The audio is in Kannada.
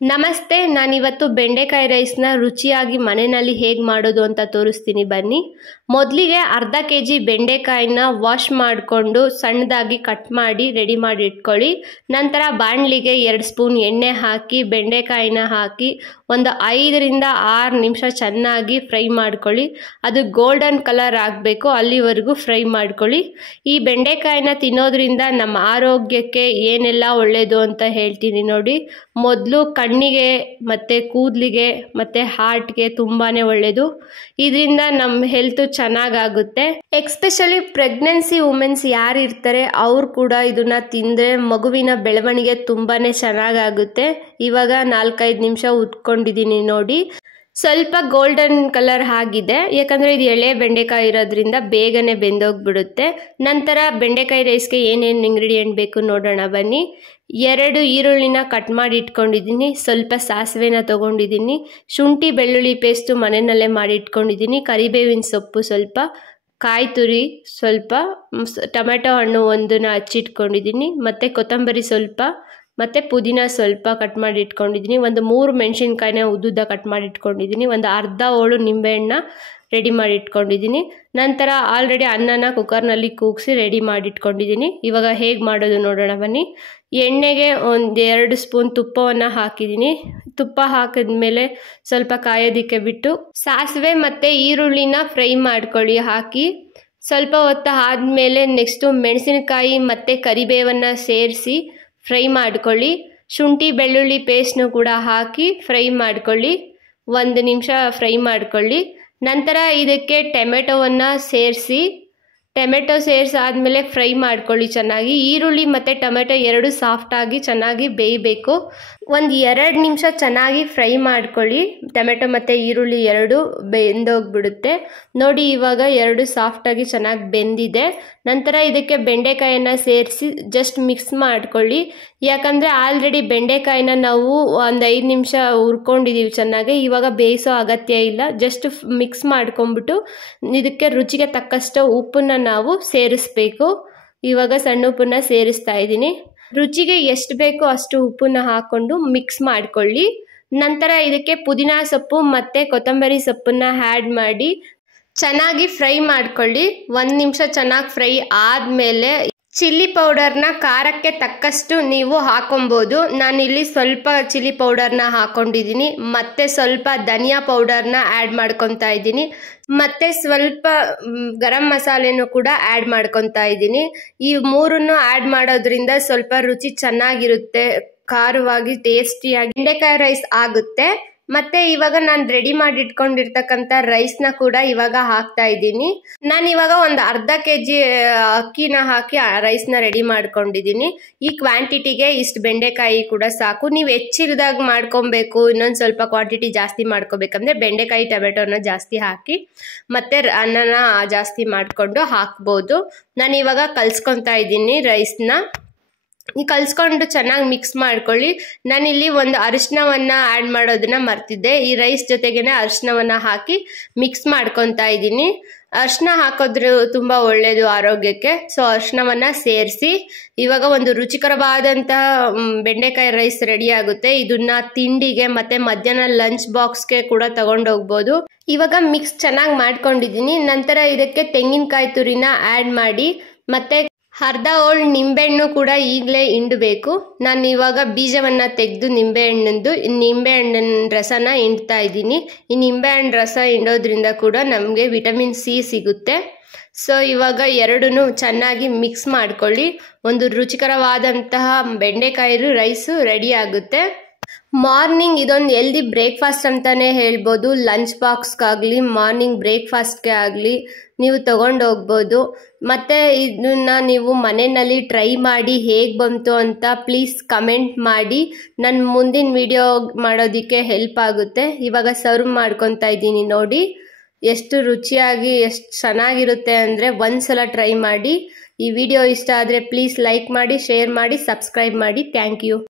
ನಮಸ್ತೆ, ನಾನಿವತ್ತು ಬೆಂಡೆಕಾಯಿ ರೈಸ್ನ ರುಚಿಯಾಗಿ ಮನೆಯಲ್ಲಿ ಹೇಗೆ ಮಾಡೋದು ಅಂತ ತೋರಿಸ್ತೀನಿ ಬನ್ನಿ. ಮೊದಲಿಗೆ ಅರ್ಧ ಕೆಜಿ ಬೆಂಡೆಕಾಯಿನ ವಾಶ್ ಮಾಡಿಕೊಂಡು ಸಣ್ಣದಾಗಿ ಕಟ್ ಮಾಡಿ ರೆಡಿ ಮಾಡಿ ಇಟ್ಕೊಳ್ಳಿ. ನಂತರ ಬಾಣಲಿಗೆ 2 ಸ್ಪೂನ್ ಎಣ್ಣೆ ಹಾಕಿ ಬೆಂಡೆಕಾಯಿನ ಹಾಕಿ ಒಂದು 5 ರಿಂದ 6 ನಿಮಿಷ ಚೆನ್ನಾಗಿ ಫ್ರೈ ಮಾಡ್ಕೊಳ್ಳಿ. ಅದು ಗೋಲ್ಡನ್ ಕಲರ್ ಆಗಬೇಕು, ಅಲ್ಲಿವರೆಗೂ ಫ್ರೈ ಮಾಡ್ಕೊಳ್ಳಿ. ಈ ಬೆಂಡೆಕಾಯಿನ ತಿನ್ನೋದ್ರಿಂದ ನಮ್ಮ ಆರೋಗ್ಯಕ್ಕೆ ಏನೆಲ್ಲ ಒಳ್ಳೆಯದು ಅಂತ ಹೇಳ್ತೀನಿ ನೋಡಿ. ಮೊದಲು ಕಣ್ಣಿಗೆ ಮತ್ತು ಕೂದಲಿಗೆ ಮತ್ತು ಹಾರ್ಟ್ಗೆ ತುಂಬಾ ಒಳ್ಳೆಯದು. ಇದರಿಂದ ನಮ್ಮ ಹೆಲ್ತು ಚೆನ್ನಾಗಾಗುತ್ತೆ. ಎಕ್ಸ್ಪೆಷಲಿ ಪ್ರೆಗ್ನೆನ್ಸಿ ವುಮೆನ್ಸ್ ಯಾರು ಇರ್ತಾರೆ ಅವ್ರು ಕೂಡ ಇದನ್ನು ತಿಂದರೆ ಮಗುವಿನ ಬೆಳವಣಿಗೆ ತುಂಬಾ ಚೆನ್ನಾಗಾಗುತ್ತೆ. ಇವಾಗ 4-5 ನಿಮಿಷ ಉತ್ಕೊಂಡಿದ್ದೀನಿ ನೋಡಿ. ಸ್ವಲ್ಪ ಗೋಲ್ಡನ್ ಕಲರ್ ಆಗಿದೆ, ಯಾಕಂದರೆ ಇದು ಎಳೆ ಬೆಂಡೆಕಾಯಿ ಇರೋದ್ರಿಂದ ಬೇಗನೆ ಬೆಂದೋಗ್ಬಿಡುತ್ತೆ. ನಂತರ ಬೆಂಡೆಕಾಯಿ ರೈಸ್ಗೆ ಏನೇನು ಇಂಗ್ರೀಡಿಯೆಂಟ್ ಬೇಕು ನೋಡೋಣ ಬನ್ನಿ. 2 ಈರುಳ್ಳಿನ ಕಟ್ ಮಾಡಿ ಇಟ್ಕೊಂಡಿದ್ದೀನಿ, ಸ್ವಲ್ಪ ಸಾಸಿವೆನ ತೊಗೊಂಡಿದ್ದೀನಿ, ಶುಂಠಿ ಬೆಳ್ಳುಳ್ಳಿ ಪೇಸ್ಟು ಮನೆಯಲ್ಲೇ ಮಾಡಿ ಇಟ್ಕೊಂಡಿದ್ದೀನಿ, ಕರಿಬೇವಿನ ಸೊಪ್ಪು ಸ್ವಲ್ಪ, ಕಾಯಿ ತುರಿ ಸ್ವಲ್ಪ, ಟೊಮೆಟೊ ಹಣ್ಣು ಒಂದನ್ನು ಹಚ್ಚಿಟ್ಕೊಂಡಿದ್ದೀನಿ, ಮತ್ತು ಕೊತ್ತಂಬರಿ ಸ್ವಲ್ಪ, ಮತ್ತು ಪುದೀನ ಸ್ವಲ್ಪ ಕಟ್ ಮಾಡಿ ಇಟ್ಕೊಂಡಿದ್ದೀನಿ, ಒಂದು 3 ಮೆಣಸಿನ್ಕಾಯಿನ ಉದ್ದುದ್ದ ಕಟ್ ಮಾಡಿ ಇಟ್ಕೊಂಡಿದ್ದೀನಿ, ಒಂದು ಅರ್ಧ ಹೋಳು ನಿಂಬೆಹಣ್ಣ ರೆಡಿ ಮಾಡಿ ಇಟ್ಕೊಂಡಿದ್ದೀನಿ. ನಂತರ ಆಲ್ರೆಡಿ ಅನ್ನನ ಕುಕ್ಕರ್ನಲ್ಲಿ ಕೂಗಿಸಿ ರೆಡಿ ಮಾಡಿ ಇಟ್ಕೊಂಡಿದ್ದೀನಿ. ಇವಾಗ ಹೇಗೆ ಮಾಡೋದು ನೋಡೋಣ ಬನ್ನಿ. ಎಣ್ಣೆಗೆ 1-2 ಸ್ಪೂನ್ ತುಪ್ಪವನ್ನು ಹಾಕಿದ್ದೀನಿ. ತುಪ್ಪ ಹಾಕಿದ್ಮೇಲೆ ಸ್ವಲ್ಪ ಕಾಯೋದಕ್ಕೆ ಬಿಟ್ಟು ಸಾಸಿವೆ ಮತ್ತು ಈರುಳ್ಳಿನ ಫ್ರೈ ಮಾಡ್ಕೊಳ್ಳಿ ಹಾಕಿ. ಸ್ವಲ್ಪ ಹೊತ್ತು ಆದಮೇಲೆ ನೆಕ್ಸ್ಟು ಮೆಣಸಿನಕಾಯಿ ಮತ್ತು ಕರಿಬೇವನ್ನು ಸೇರಿಸಿ ಫ್ರೈ ಮಾಡ್ಕೊಳ್ಳಿ. ಶುಂಠಿ ಬೆಳ್ಳುಳ್ಳಿ ಪೇಸ್ಟ್ನು ಕೂಡ ಹಾಕಿ ಫ್ರೈ ಮಾಡ್ಕೊಳ್ಳಿ. 1 ನಿಮಿಷ ಫ್ರೈ ಮಾಡ್ಕೊಳ್ಳಿ. ನಂತರ ಇದಕ್ಕೆ ಟೊಮೆಟೊವನ್ನು ಸೇರಿಸಿ ಆದಮೇಲೆ ಫ್ರೈ ಮಾಡ್ಕೊಳ್ಳಿ ಚೆನ್ನಾಗಿ. ಈರುಳ್ಳಿ ಮತ್ತು ಟೊಮೆಟೊ 2 ಸಾಫ್ಟಾಗಿ ಚೆನ್ನಾಗಿ ಬೇಯಬೇಕು. 1-2 ನಿಮಿಷ ಚೆನ್ನಾಗಿ ಫ್ರೈ ಮಾಡ್ಕೊಳ್ಳಿ. ಟೊಮೆಟೊ ಮತ್ತು ಈರುಳ್ಳಿ 2 ಬೆಂದೋಗ್ಬಿಡುತ್ತೆ ನೋಡಿ. ಇವಾಗ 2 ಸಾಫ್ಟಾಗಿ ಚೆನ್ನಾಗಿ ಬೆಂದಿದೆ. ನಂತರ ಇದಕ್ಕೆ ಬೆಂಡೆಕಾಯನ್ನು ಸೇರಿಸಿ ಜಸ್ಟ್ ಮಿಕ್ಸ್ ಮಾಡ್ಕೊಳ್ಳಿ. ಯಾಕಂದರೆ ಆಲ್ರೆಡಿ ಬೆಂಡೆಕಾಯಿನ ನಾವು 1-5 ನಿಮಿಷ ಹುರ್ಕೊಂಡಿದ್ದೀವಿ ಚೆನ್ನಾಗಿ. ಇವಾಗ ಬೇಯಿಸೋ ಅಗತ್ಯ ಇಲ್ಲ. ಜಸ್ಟ್ ಮಿಕ್ಸ್ ಮಾಡ್ಕೊಂಬಿಟ್ಟು ಇದಕ್ಕೆ ರುಚಿಗೆ ತಕ್ಕಷ್ಟು ಉಪ್ಪನ್ನು ನಾವು ಸೇರಿಸ್ಬೇಕು. ಇವಾಗ ಸಣ್ಣ ಉಪ್ಪನ್ನು ಸೇರಿಸ್ತಾ ಇದ್ದೀನಿ. ರುಚಿಗೆ ಎಷ್ಟು ಬೇಕೋ ಅಷ್ಟು ಉಪ್ಪನ್ನು ಹಾಕ್ಕೊಂಡು ಮಿಕ್ಸ್ ಮಾಡ್ಕೊಳ್ಳಿ. ನಂತರ ಇದಕ್ಕೆ ಪುದೀನ ಸೊಪ್ಪು ಮತ್ತು ಕೊತ್ತಂಬರಿ ಸೊಪ್ಪನ್ನು ಆ್ಯಡ್ ಮಾಡಿ ಚೆನ್ನಾಗಿ ಫ್ರೈ ಮಾಡ್ಕೊಳ್ಳಿ. 1 ನಿಮಿಷ ಚೆನ್ನಾಗಿ ಫ್ರೈ ಆದಮೇಲೆ ಚಿಲ್ಲಿ ಪೌಡರ್ನ ಖಾರಕ್ಕೆ ತಕ್ಕಷ್ಟು ನೀವು ಹಾಕೊಬೋದು. ನಾನಿಲ್ಲಿ ಸ್ವಲ್ಪ ಚಿಲ್ಲಿ ಪೌಡರ್ನ ಹಾಕ್ಕೊಂಡಿದ್ದೀನಿ, ಮತ್ತು ಸ್ವಲ್ಪ ಧನಿಯಾ ಪೌಡರ್ನ ಆ್ಯಡ್ ಮಾಡ್ಕೊತಾ ಇದ್ದೀನಿ, ಮತ್ತು ಸ್ವಲ್ಪ ಗರಂ ಮಸಾಲೆನೂ ಕೂಡ ಆ್ಯಡ್ ಮಾಡ್ಕೊತಾ ಇದ್ದೀನಿ. ಈ 3 ಆ್ಯಡ್ ಮಾಡೋದ್ರಿಂದ ಸ್ವಲ್ಪ ರುಚಿ ಚೆನ್ನಾಗಿರುತ್ತೆ, ಖಾರವಾಗಿ ಟೇಸ್ಟಿಯಾಗಿ ಬೆಂಡೆಕಾಯಿ ರೈಸ್ ಆಗುತ್ತೆ. ಮತ್ತು ಇವಾಗ ನಾನು ರೆಡಿ ಮಾಡಿ ಇಟ್ಕೊಂಡಿರ್ತಕ್ಕಂಥ ರೈಸ್ನ ಕೂಡ ಇವಾಗ ಹಾಕ್ತಾ ಇದ್ದೀನಿ. ನಾನು ಇವಾಗ ಒಂದು ಅರ್ಧ ಕೆಜಿ ಅಕ್ಕಿನ ಹಾಕಿ ರೈಸ್ನ ರೆಡಿ ಮಾಡ್ಕೊಂಡಿದ್ದೀನಿ. ಈ ಕ್ವಾಂಟಿಟಿಗೆ ಇಷ್ಟು ಬೆಂಡೆಕಾಯಿ ಕೂಡ ಸಾಕು. ನೀವು ಹೆಚ್ಚಿದಾಗ ಮಾಡ್ಕೊಬೇಕು, ಇನ್ನೊಂದು ಸ್ವಲ್ಪ ಕ್ವಾಂಟಿಟಿ ಜಾಸ್ತಿ ಮಾಡ್ಕೋಬೇಕಂದ್ರೆ ಬೆಂಡೆಕಾಯಿ ಟೊಮೆಟೊನ ಜಾಸ್ತಿ ಹಾಕಿ ಮತ್ತು ಅನ್ನನ ಜಾಸ್ತಿ ಮಾಡಿಕೊಂಡು ಹಾಕ್ಬೋದು. ನಾನು ಇವಾಗ ಕಲಿಸ್ಕೊತಾ ಇದ್ದೀನಿ ರೈಸ್ನ. ಕಲಿಸ್ಕೊಂಡು ಚೆನ್ನಾಗಿ ಮಿಕ್ಸ್ ಮಾಡ್ಕೊಳ್ಳಿ. ನಾನಿಲ್ಲಿ ಒಂದು ಅರಿಶಿನವನ್ನು ಆ್ಯಡ್ ಮಾಡೋದನ್ನ ಮರ್ತಿದ್ದೆ. ಈ ರೈಸ್ ಜೊತೆಗೇ ಅರಿಶಿನವನ್ನು ಹಾಕಿ ಮಿಕ್ಸ್ ಮಾಡ್ಕೊತಾ ಇದ್ದೀನಿ. ಅರಿಶಿನ ಹಾಕೋದ್ರೆ ತುಂಬ ಒಳ್ಳೆಯದು ಆರೋಗ್ಯಕ್ಕೆ. ಸೊ ಅರಿಶಿನವನ್ನು ಸೇರಿಸಿ ಇವಾಗ ಒಂದು ರುಚಿಕರವಾದಂತಹ ಬೆಂಡೆಕಾಯಿ ರೈಸ್ ರೆಡಿ ಆಗುತ್ತೆ. ಇದನ್ನು ತಿಂಡಿಗೆ ಮತ್ತು ಮಧ್ಯಾಹ್ನ ಲಂಚ್ ಬಾಕ್ಸ್ಗೆ ಕೂಡ ತಗೊಂಡೋಗ್ಬೋದು. ಇವಾಗ ಮಿಕ್ಸ್ ಚೆನ್ನಾಗಿ ಮಾಡ್ಕೊಂಡಿದ್ದೀನಿ. ನಂತರ ಇದಕ್ಕೆ ತೆಂಗಿನಕಾಯಿ ತುರಿನ ಆ್ಯಡ್ ಮಾಡಿ ಮತ್ತು ಅರ್ಧ ಹೋಳು ನಿಂಬೆಹಣ್ಣು ಕೂಡ ಈಗಲೇ ಹಿಂಡಬೇಕು. ನಾನು ಇವಾಗ ಬೀಜವನ್ನು ತೆಗೆದು ನಿಂಬೆಹಣ್ಣಿನ ರಸನ ಹಿಂಡ್ತಾ ಇದ್ದೀನಿ. ಈ ನಿಂಬೆಹಣ್ಣು ರಸ ಹಿಂಡೋದ್ರಿಂದ ಕೂಡ ನಮಗೆ ವಿಟಮಿನ್ ಸಿ ಸಿಗುತ್ತೆ. ಸೊ ಇವಾಗ 2 ಚೆನ್ನಾಗಿ ಮಿಕ್ಸ್ ಮಾಡ್ಕೊಳ್ಳಿ. ಒಂದು ರುಚಿಕರವಾದಂತಹ ಬೆಂಡೆಕಾಯಿ ರೈಸು ರೆಡಿ ಆಗುತ್ತೆ. ಮಾರ್ನಿಂಗ್ ಇದೊಂದು ಹೆಲ್ದಿ ಬ್ರೇಕ್ಫಾಸ್ಟ್ ಅಂತಲೇ ಹೇಳ್ಬೋದು. ಲಂಚ್ ಬಾಕ್ಸ್ಗಾಗಲಿ ಮಾರ್ನಿಂಗ್ ಬ್ರೇಕ್ಫಾಸ್ಟ್ಗೆ ಆಗಲಿ ನೀವು ತಗೊಂಡೋಗ್ಬೋದು. ಮತ್ತು ಇದನ್ನು ನೀವು ಮನೆಯಲ್ಲಿ ಟ್ರೈ ಮಾಡಿ ಹೇಗೆ ಬಂತು ಅಂತ ಪ್ಲೀಸ್ ಕಮೆಂಟ್ ಮಾಡಿ. ನನ್ನ ಮುಂದಿನ ವಿಡಿಯೋ ಮಾಡೋದಕ್ಕೆ ಹೆಲ್ಪ್ ಆಗುತ್ತೆ. ಇವಾಗ ಸರ್ವ್ ಮಾಡ್ಕೊತಾ ಇದ್ದೀನಿ ನೋಡಿ. ಎಷ್ಟು ರುಚಿಯಾಗಿ ಎಷ್ಟು ಚೆನ್ನಾಗಿರುತ್ತೆ ಅಂದರೆ ಒಂದ್ಸಲ ಟ್ರೈ ಮಾಡಿ. ಈ ವಿಡಿಯೋ ಇಷ್ಟ ಆದರೆ ಪ್ಲೀಸ್ ಲೈಕ್ ಮಾಡಿ, ಶೇರ್ ಮಾಡಿ, ಸಬ್ಸ್ಕ್ರೈಬ್ ಮಾಡಿ. Thank you.